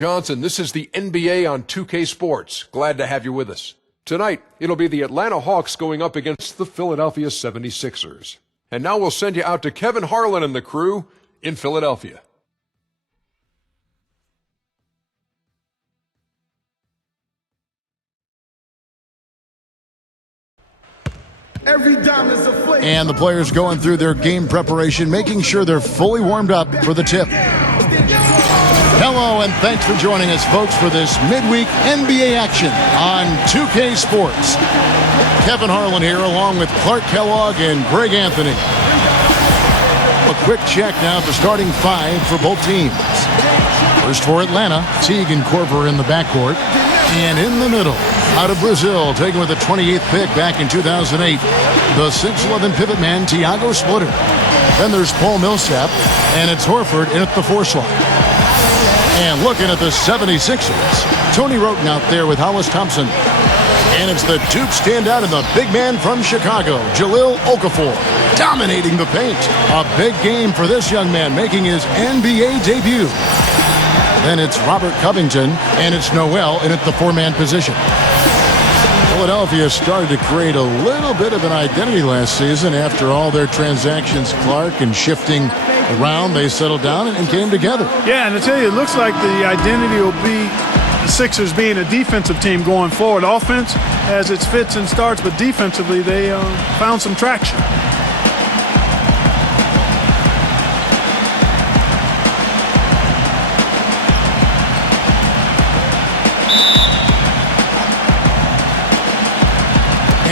Johnson, this is the NBA on 2K Sports. Glad to have you with us. Tonight, it'll be the Atlanta Hawks going up against the Philadelphia 76ers. And now we'll send you out to Kevin Harlan and the crew in Philadelphia. And the players going through their game preparation, making sure they're fully warmed up for the tip. Hello, and thanks for joining us, folks, for this midweek NBA action on 2K Sports. Kevin Harlan here, along with Clark Kellogg and Greg Anthony. A quick check now at the starting five for both teams. First for Atlanta, Teague and Korver in the backcourt. And in the middle, out of Brazil, taken with the 28th pick back in 2008, the 6'11" pivot man, Thiago Splitter. Then there's Paul Millsap, and it's Horford in at the 4 slot. And looking at the 76ers, Tony Wroten out there with Hollis Thompson. And it's the Duke standout and the big man from Chicago, Jahlil Okafor, dominating the paint. A big game for this young man, making his NBA debut. Then it's Robert Covington, and it's Noel in at the 4-man position. Philadelphia started to create a little bit of an identity last season after all their transactions, Clark, and shifting around. They settled down and came together. Yeah, and I tell you, it looks like the identity will be the Sixers being a defensive team going forward. Offense has its fits and starts, but defensively they found some traction.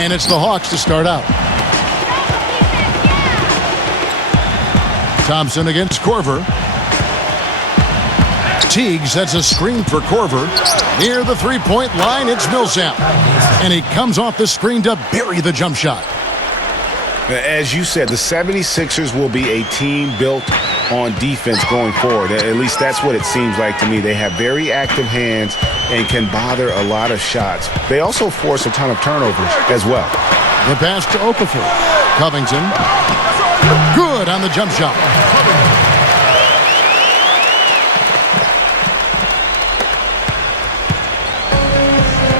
And it's the Hawks to start out. Thompson against Korver. Teague sets a screen for Korver. Near the three-point line, it's Millsap. And he comes off the screen to bury the jump shot. As you said, the 76ers will be a team built on defense going forward. At least that's what it seems like to me. They have very active hands and can bother a lot of shots. They also force a ton of turnovers as well. The pass to Okafor. Covington. Good on the jump shot.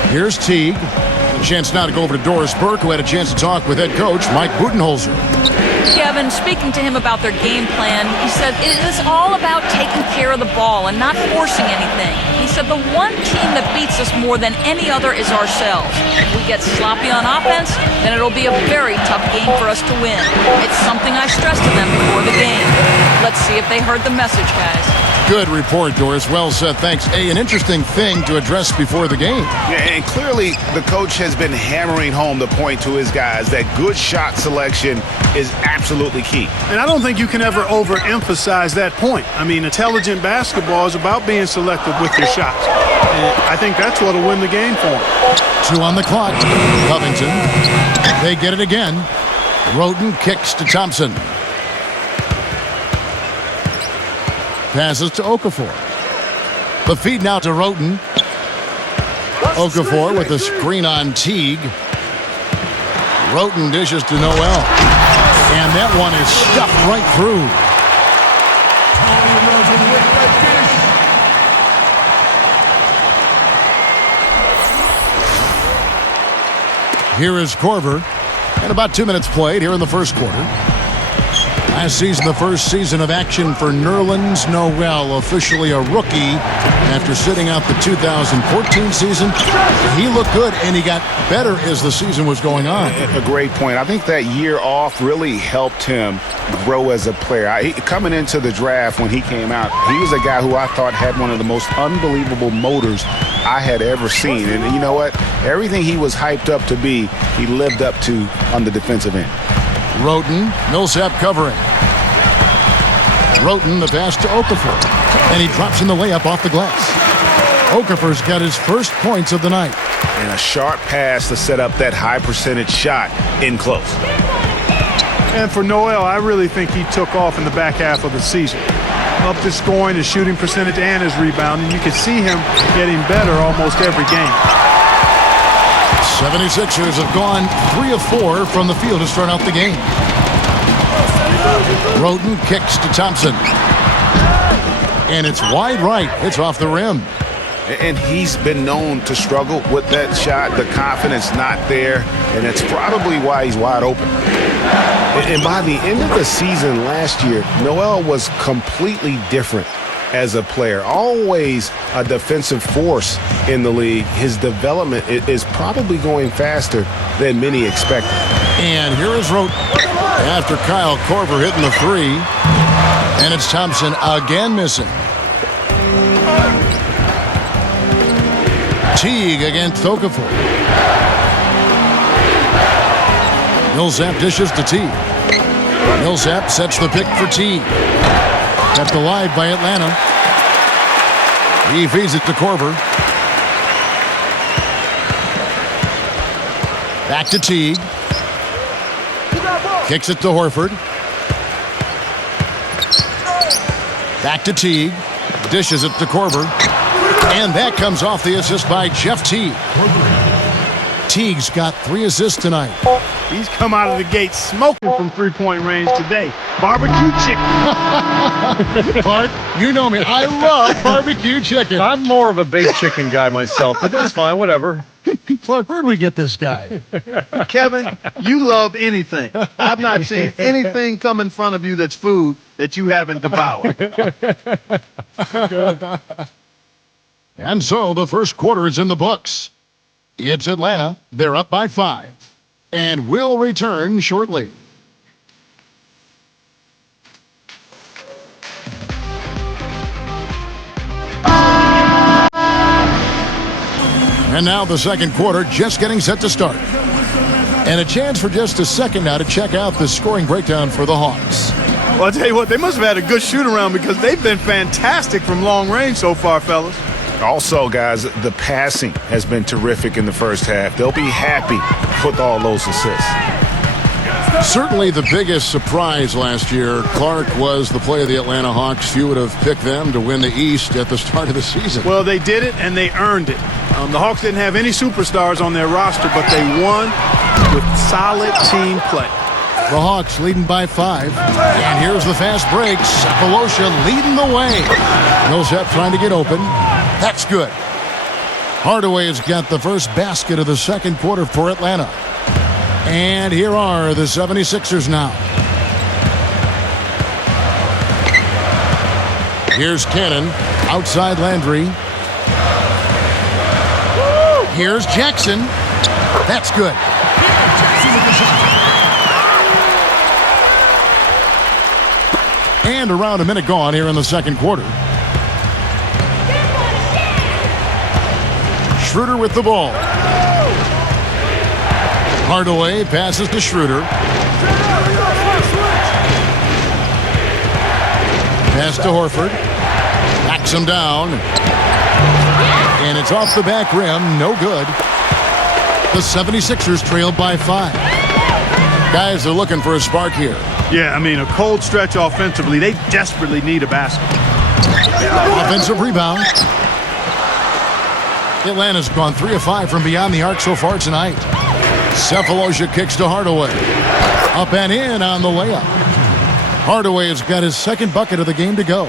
Here's Teague. A chance now to go over to Doris Burke, who had a chance to talk with head coach Mike Budenholzer. Kevin, speaking to him about their game plan, he said it is all about taking care of the ball and not forcing anything. He said the one team that beats us more than any other is ourselves. If we get sloppy on offense, then it'll be a very tough game for us to win. It's something I stressed to them before the game. Let's see if they heard the message, guys. Good report, Doris. Well said. Thanks. An interesting thing to address before the game. Yeah, and clearly the coach has been hammering home the point to his guys that good shot selection is absolutely key. And I don't think you can ever overemphasize that point. I mean, intelligent basketball is about being selective with your shots. And I think that's what will win the game for them. 2 on the clock. Covington. They get it again. Wroten kicks to Thompson. Passes to Okafor. The feed now to Wroten. Okafor with the screen on Teague. Wroten dishes to Noel. And that one is stuffed right through. Here is Korver. And about 2 minutes played here in the first quarter. Last season, the first season of action for Nerlens Noel, officially a rookie after sitting out the 2014 season. He looked good, and he got better as the season was going on. A great point. I think that year off really helped him grow as a player. Coming into the draft when he came out, he was a guy who I thought had one of the most unbelievable motors I had ever seen. And you know what? Everything he was hyped up to be, he lived up to on the defensive end. Wroten, Millsap covering. Wroten, the pass to Okafor. And he drops in the layup off the glass. Okafor's got his first points of the night. And a sharp pass to set up that high percentage shot in close. And for Noel, I really think he took off in the back half of the season. Up to scoring, his shooting percentage, and his rebounding. You can see him getting better almost every game. 76ers have gone 3 of 4 from the field to start out the game. Wroten kicks to Thompson. And it's wide right. It's off the rim. And he's been known to struggle with that shot. The confidence not there, and that's probably why he's wide open. And by the end of the season last year, Noel was completely different as a player. Always a defensive force in the league. His development is probably going faster than many expected. And here is Rote after Kyle Korver hitting the three. And it's Thompson again missing. Teague against Okafor. Millsap dishes to Teague. Millsap sets the pick for Teague. Kept alive by Atlanta. He feeds it to Korver. Back to Teague. Kicks it to Horford. Back to Teague. Dishes it to Korver. And that comes off the assist by Jeff Teague. Teague's got 3 assists tonight. He's come out of the gate smoking from three-point range today. Barbecue chicken. Bart, you know me. I love barbecue chicken. I'm more of a baked chicken guy myself, but that's fine, whatever. Look, where'd we get this guy? Kevin, you love anything. I've not seen anything come in front of you that's food that you haven't devoured. And so the first quarter is in the books. It's Atlanta. They're up by 5. And we'll return shortly. And now the second quarter just getting set to start. And a chance for just a second now to check out the scoring breakdown for the Hawks. Well, I'll tell you what, they must have had a good shoot-around because they've been fantastic from long range so far, fellas. Also, guys, the passing has been terrific in the first half. They'll be happy with all those assists. Certainly the biggest surprise last year, Clark, was the play of the Atlanta Hawks. Few would have picked them to win the East at the start of the season. Well, they did it, and they earned it. The Hawks didn't have any superstars on their roster, but they won with solid team play. The Hawks leading by 5. And here's the fast break. Sefolosha leading the way. Millsap trying to get open. That's good. Hardaway has got the first basket of the second quarter for Atlanta. And here are the 76ers now. Here's Cannon. Outside Landry. Here's Jackson. That's good. And around a minute gone here in the second quarter. Schroeder with the ball. Hardaway passes to Schroeder. Pass to Horford. Backs him down. And it's off the back rim. No good. The 76ers trailed by 5. Guys are looking for a spark here. Yeah, I mean, a cold stretch offensively. They desperately need a basket. Offensive rebound. Atlanta's gone 3 of 5 from beyond the arc so far tonight. Sefolosha kicks to Hardaway. Up and in on the layup. Hardaway has got his second bucket of the game to go.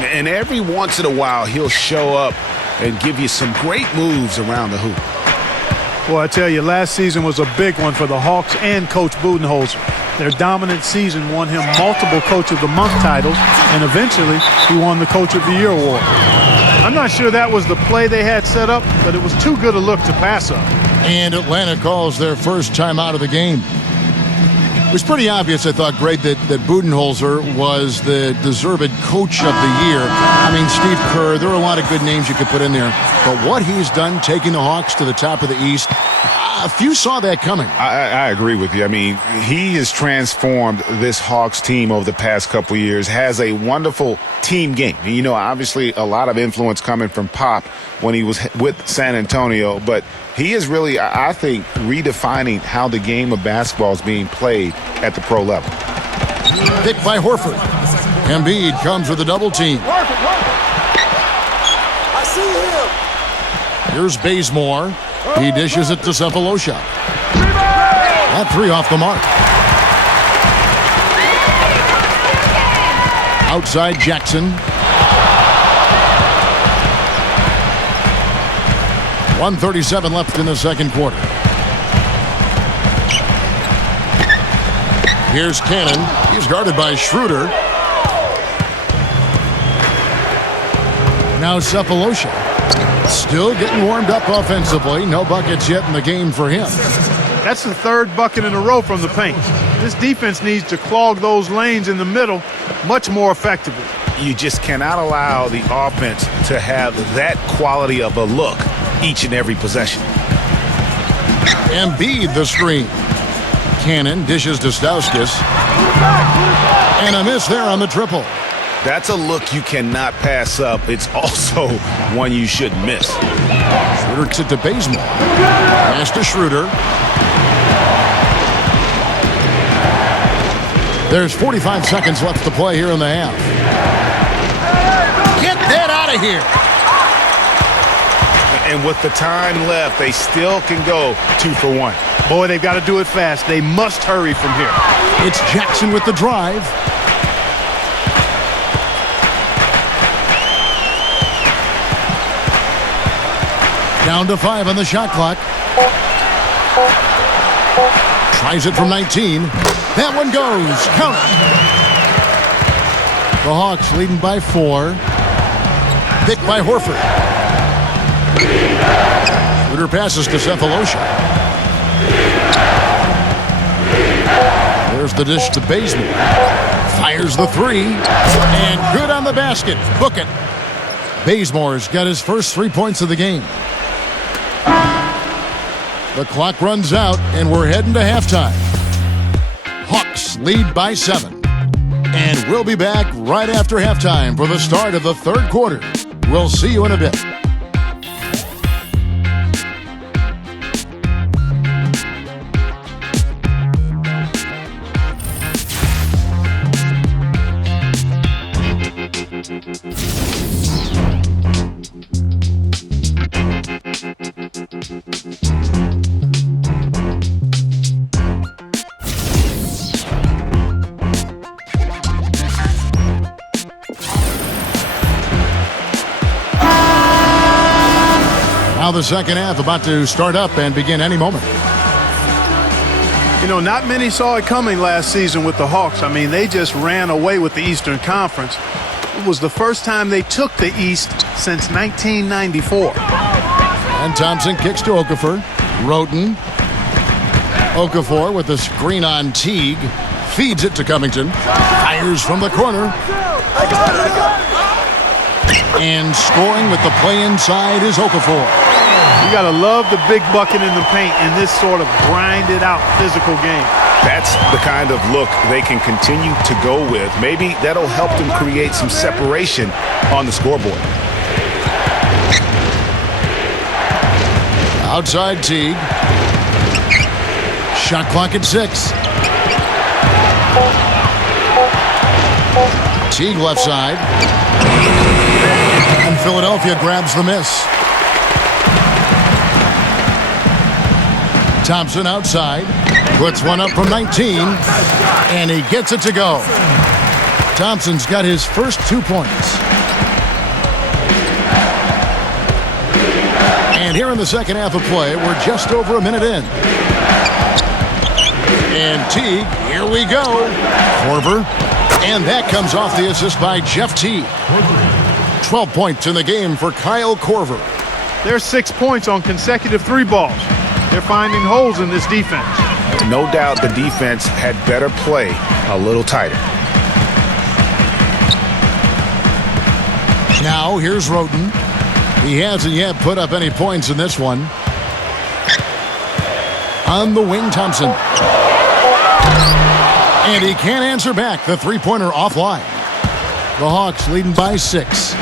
And every once in a while, he'll show up and give you some great moves around the hoop. Well, I tell you, last season was a big one for the Hawks and Coach Budenholzer. Their dominant season won him multiple Coach of the Month titles, and eventually he won the Coach of the Year award. I'm not sure that was the play they had set up, but it was too good a look to pass up. And Atlanta calls their first time out of the game. It was pretty obvious, I thought, Greg, that Budenholzer was the deserved Coach of the Year. I mean, Steve Kerr, there are a lot of good names you could put in there. But what he's done, taking the Hawks to the top of the East, few saw that coming. I agree with you. I mean, he has transformed this Hawks team over the past couple of years, has a wonderful team game. You know, obviously a lot of influence coming from Pop when he was with San Antonio, but he is really, I think, redefining how the game of basketball is being played at the pro level. Pick by Horford. Embiid comes with a double team. I see him. Here's Bazemore. He dishes it to Sefolosha. That 3 off the mark. Outside Jackson. 1:37 left in the second quarter. Here's Cannon. He's guarded by Schroeder. Now Cephalosha. Still getting warmed up offensively. No buckets yet in the game for him. That's the third bucket in a row from the paint. This defense needs to clog those lanes in the middle much more effectively. You just cannot allow the offense to have that quality of a look each and every possession. Embiid the screen. Cannon dishes to Stauskas. And a miss there on the triple. That's a look you cannot pass up. It's also one you shouldn't miss. Schroeder kicks it to Bazemore. Pass to Schroeder. There's 45 seconds left to play here in the half. Get that out of here. And with the time left, they still can go 2 for 1. Boy, they've got to do it fast. They must hurry from here. It's Jackson with the drive. Down to 5 on the shot clock. Tries it from 19. That one goes. Count it. The Hawks leading by 4. Picked by Horford. Schroeder passes to Cephalosha. There's the dish to Bazemore. Fires the 3. And good on the basket. Book it. Bazemore's got his first 3 points of the game. The clock runs out, and we're heading to halftime. Hawks lead by 7. And we'll be back right after halftime for the start of the third quarter. We'll see you in a bit. Now the second half about to start up and begin any moment. You know, not many saw it coming last season with the Hawks. I mean, they just ran away with the Eastern Conference. It was the first time they took the East since 1994. And Thompson kicks to Okafor. Roten. Okafor with the screen on Teague. Feeds it to Covington. Fires from the corner. And scoring with the play inside is Okafor. You got to love the big bucket in the paint in this sort of grinded out physical game. That's the kind of look they can continue to go with. Maybe that'll help them create some separation on the scoreboard. Outside Teague. Shot clock at 6. Teague left side. And Philadelphia grabs the miss. Thompson outside. Puts one up from 19. And he gets it to go. Thompson's got his first 2 points. And here in the second half of play, we're just over a minute in. And Teague, here we go. Korver. And that comes off the assist by Jeff Teague. 12 points in the game for Kyle Korver. There's 6 points on consecutive 3 balls. They're finding holes in this defense. No doubt the defense had better play a little tighter. Now here's Roten. He hasn't yet put up any points in this one. On the wing, Thompson. And he can't answer back. The three-pointer offline. The Hawks leading by 6.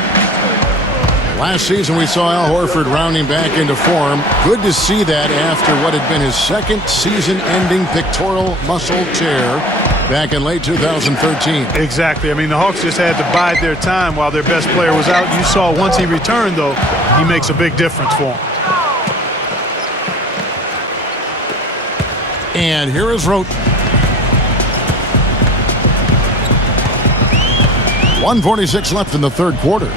Last season, we saw Al Horford rounding back into form. Good to see that after what had been his second season-ending pectoral muscle tear back in late 2013. Exactly. I mean, the Hawks just had to bide their time while their best player was out. You saw once he returned, though, he makes a big difference for them. And here is Roten. 1:46 left in the third quarter.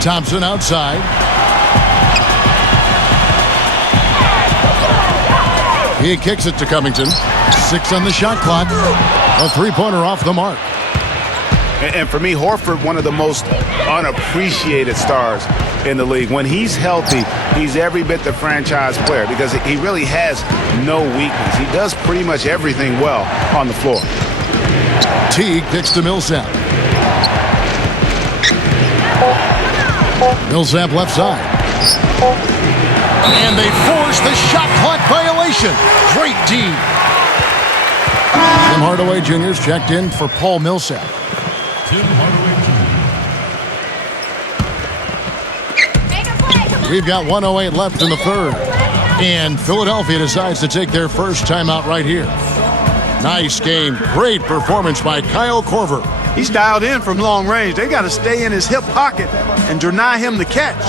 Thompson outside. He kicks it to Covington. 6 on the shot clock. A three-pointer off the mark. And for me, Horford, one of the most unappreciated stars in the league. When he's healthy, he's every bit the franchise player because he really has no weakness. He does pretty much everything well on the floor. Teague kicks to Millsap. Millsap left side. And they force the shot clock violation. Great D. Tim Hardaway Jr.'s checked in for Paul Millsap. Tim Hardaway Jr. We've got 1:08 left in the third. And Philadelphia decides to take their first timeout right here. Nice game. Great performance by Kyle Korver. He's dialed in from long range. They got to stay in his hip pocket and deny him the catch.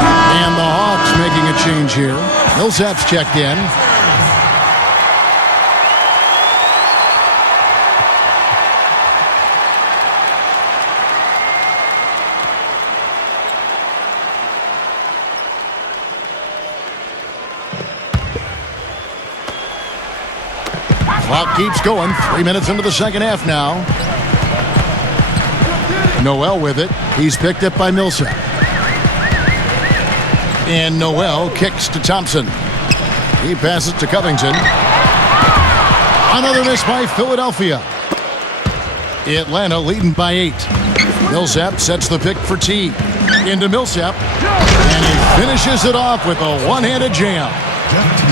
And the Hawks making a change here. Millsap's checked in. Clock keeps going. 3 minutes into the second half now. Noel with it. He's picked up by Millsap. And Noel kicks to Thompson. He passes to Covington. Another miss by Philadelphia. Atlanta leading by 8. Millsap sets the pick for T. Into Millsap. And he finishes it off with a one-handed jam.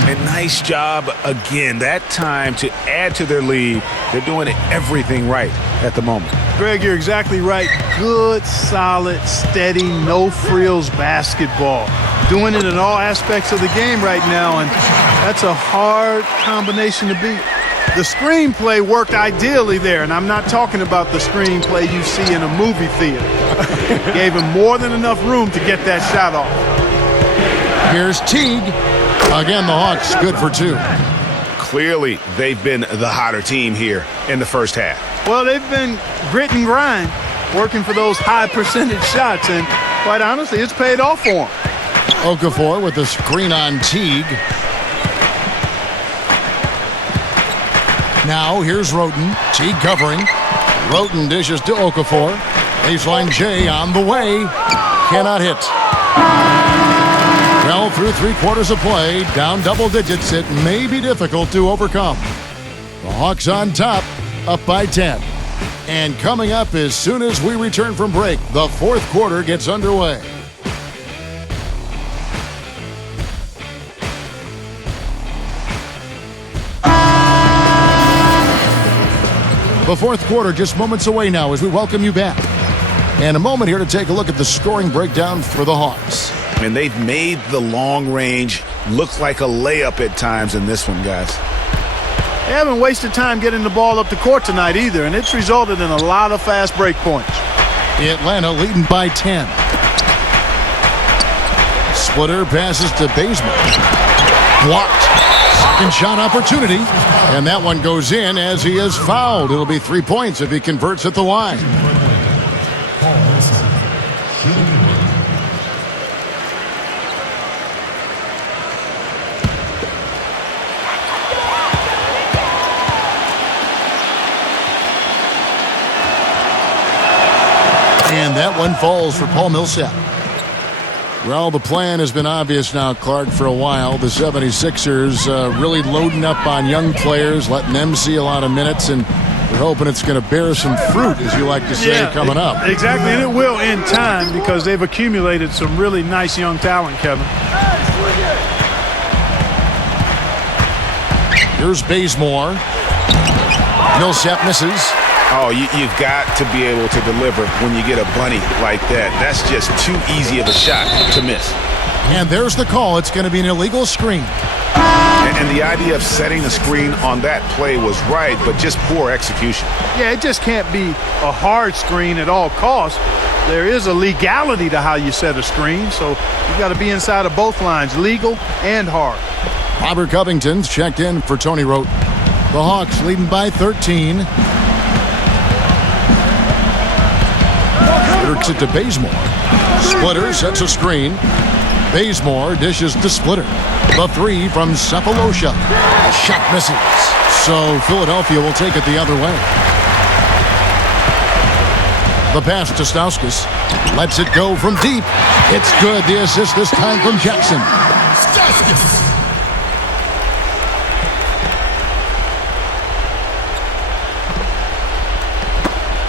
A nice job again. That time to add to their lead. They're doing everything right at the moment. Greg, you're exactly right. Good, solid, steady, no-frills basketball. Doing it in all aspects of the game right now, and that's a hard combination to beat. The screenplay worked ideally there, and I'm not talking about the screenplay you see in a movie theater. Gave him more than enough room to get that shot off. Here's Teague. Again, the Hawks good for 2. Clearly, they've been the hotter team here in the first half. Well, they've been grit and grind, working for those high percentage shots, and quite honestly, it's paid off for them. Okafor with the screen on Teague. Now here's Roten. Teague covering. Roten dishes to Okafor. Baseline J on the way. Cannot hit. Well, through 3/4 of play, down double digits, it may be difficult to overcome. The Hawks on top, up by 10. And coming up as soon as we return from break, the fourth quarter gets underway. The fourth quarter just moments away now as we welcome you back. And a moment here to take a look at the scoring breakdown for the Hawks. And they've made the long range look like a layup at times in this one, guys. They haven't wasted time getting the ball up the court tonight either, and it's resulted in a lot of fast break points. Atlanta leading by 10. Splitter passes to Bazemore. Blocked. Second shot opportunity. And that one goes in as he is fouled. It'll be 3 points if he converts at the line. And that one falls for Paul Millsap. Well, the plan has been obvious now, Clark, for a while. The 76ers really loading up on young players, letting them see a lot of minutes, and they're hoping it's going to bear some fruit, as you like to say, coming up. Exactly, and it will in time because they've accumulated some really nice young talent, Kevin. Here's Bazemore. Millsap misses. Oh, you've got to be able to deliver when you get a bunny like that. That's just too easy of a shot to miss. And there's the call. It's going to be an illegal screen. And the idea of setting the screen on that play was right, but just poor execution. Yeah, it just can't be a hard screen at all costs. There is a legality to how you set a screen, so you got to be inside of both lines, legal and hard. Robert Covington's checked in for Tony Roten. The Hawks leading by 13. Works it to Bazemore. Splitter sets a screen. Bazemore dishes to Splitter. The three from Cephalosha. The shot misses. So Philadelphia will take it the other way. The pass to Stauskas. Lets it go from deep. It's good. The assist this time from Jackson.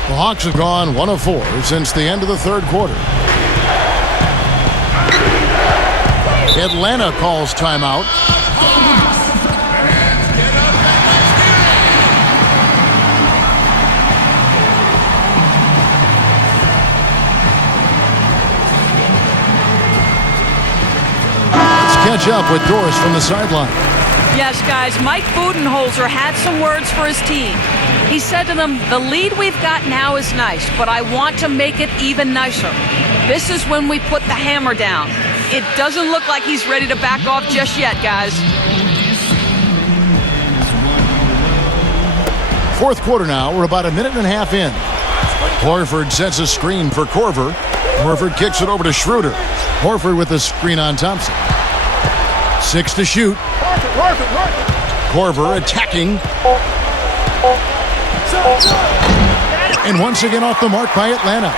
The Hawks have gone 1 of 4 since the end of the third quarter. Atlanta calls timeout. Let's catch up with Doris from the sideline. Yes, guys, Mike Budenholzer had some words for his team. He said to them, the lead we've got now is nice, but I want to make it even nicer. This is when we put the hammer down. It doesn't look like he's ready to back off just yet, guys. Fourth quarter now. We're about a minute and a half in. Horford sets a screen for Korver. Horford kicks it over to Schroeder. Horford with the screen on Thompson. 6 to shoot. Korver attacking. And once again off the mark by Atlanta.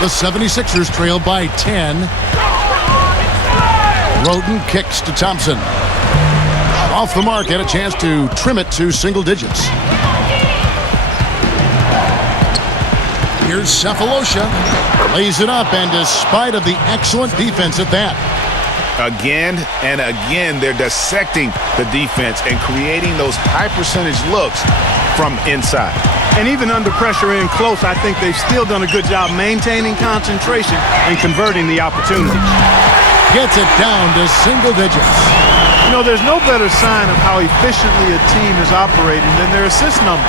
The 76ers trail by 10. Roden kicks to Thompson. Off the mark, had a chance to trim it to single digits. Here's Cephalosha. Lays it up, and despite of the excellent defense at that. Again and again, they're dissecting the defense and creating those high percentage looks from inside. And even under pressure in close, I think they've still done a good job maintaining concentration and converting the opportunities. Gets it down to single digits. You know, there's no better sign of how efficiently a team is operating than their assist numbers.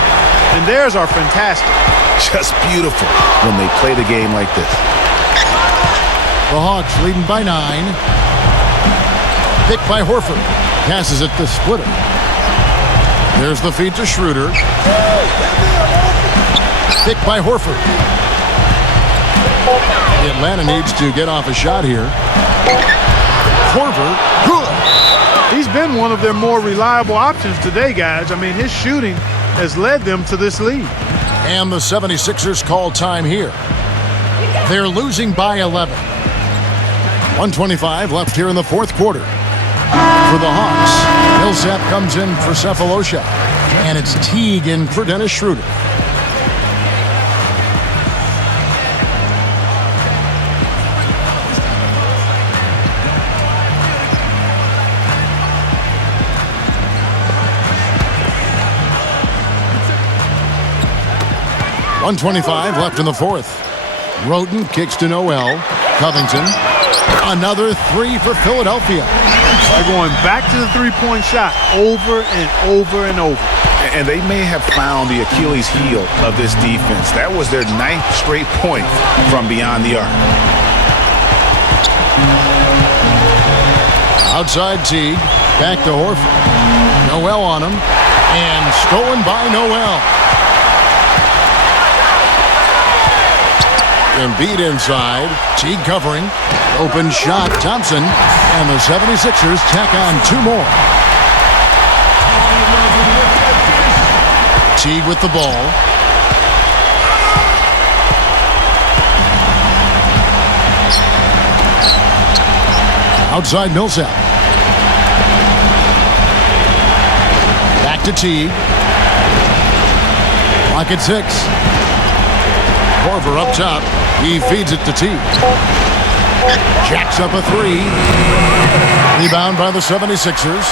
And theirs are fantastic. Just beautiful when they play the game like this. The Hawks leading by 9. Picked by Horford. Passes it to Splitter. There's the feed to Schroeder. Picked by Horford. Atlanta needs to get off a shot here. Korver, good. He's been one of their more reliable options today, guys. I mean, his shooting has led them to this lead. And the 76ers call time here. They're losing by 11. 1:25 left here in the fourth quarter. For the Hawks, Millsap comes in for Cephalosha. And it's Teague in for Dennis Schroeder. .125 left in the fourth. Roden kicks to Noel. Covington. Another three for Philadelphia. They're going back to the three-point shot over and over and over. And they may have found the Achilles heel of this defense. That was their 9th straight point from beyond the arc. Outside Teague. Back to Horford. Noel on him. And stolen by Noel. Embiid inside. Teague covering. Open shot. Thompson. And the 76ers tack on 2 more. Teague with the ball. Outside Millsap. Back to Teague. Clock at 6. Korver up top. He feeds it to Teague. Jacks up a 3. Rebound by the 76ers.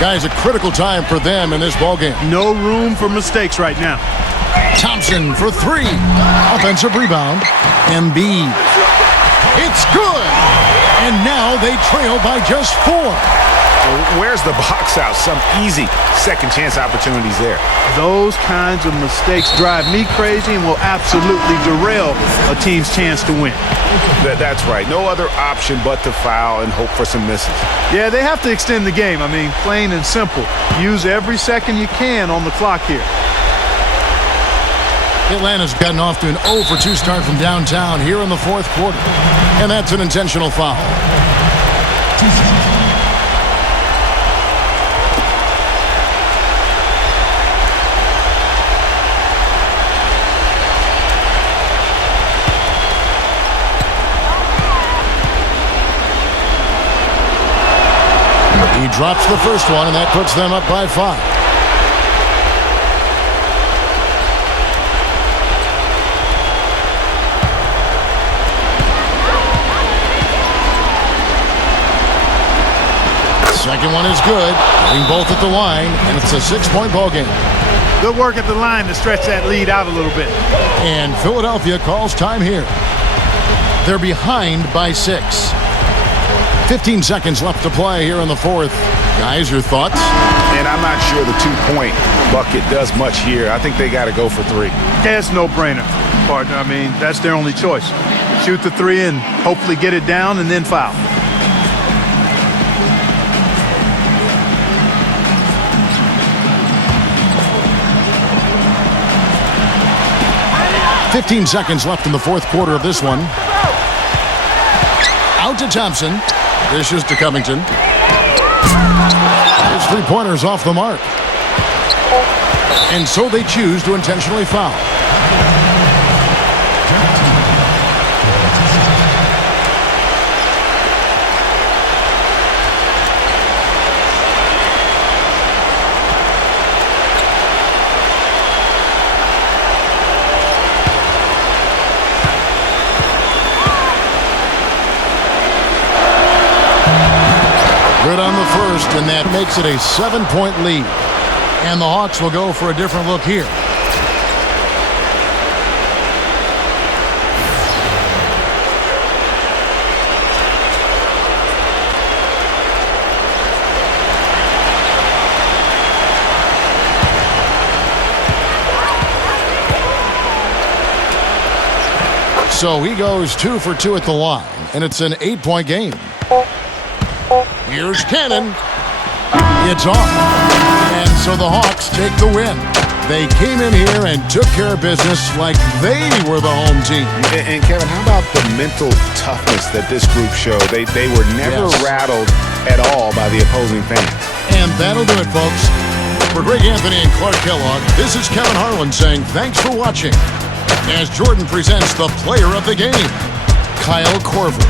Guys, a critical time for them in this ballgame. No room for mistakes right now. Thompson for 3. Offensive rebound. Embiid. It's good. And now they trail by just 4. Where's the box out? Some easy second chance opportunities there. Those kinds of mistakes drive me crazy and will absolutely derail a team's chance to win. That's right. No other option but to foul and hope for some misses. Yeah, they have to extend the game. I mean, plain and simple. Use every second you can on the clock here. Atlanta's gotten off to an 0 for 2 start from downtown here in the fourth quarter. And that's an intentional foul. He drops the first one, and that puts them up by 5. Second one is good. Getting both at the line, and it's a 6-point ball game. Good work at the line to stretch that lead out a little bit. And Philadelphia calls time here. They're behind by 6. 15 seconds left to play here in the fourth. Guys, your thoughts? And I'm not sure the 2-point bucket does much here. I think they got to go for 3. That's no brainer, partner. I mean, that's their only choice. Shoot the 3 and hopefully get it down and then foul. $15 seconds left in the fourth quarter of this one. Out to Thompson. Dishes to Covington. His 3-pointer's off the mark. And so they choose to intentionally foul. Good on the first, and that makes it a 7-point lead. And the Hawks will go for a different look here. So he goes 2 for 2 at the line, and it's an 8-point game. Here's Cannon. It's off. And so the Hawks take the win. They came in here and took care of business like they were the home team. And Kevin, how about the mental toughness that this group showed? They were never rattled at all by the opposing fans. And that'll do it, folks. For Greg Anthony and Clark Kellogg, this is Kevin Harlan saying thanks for watching as Jordan presents the player of the game, Kyle Korver.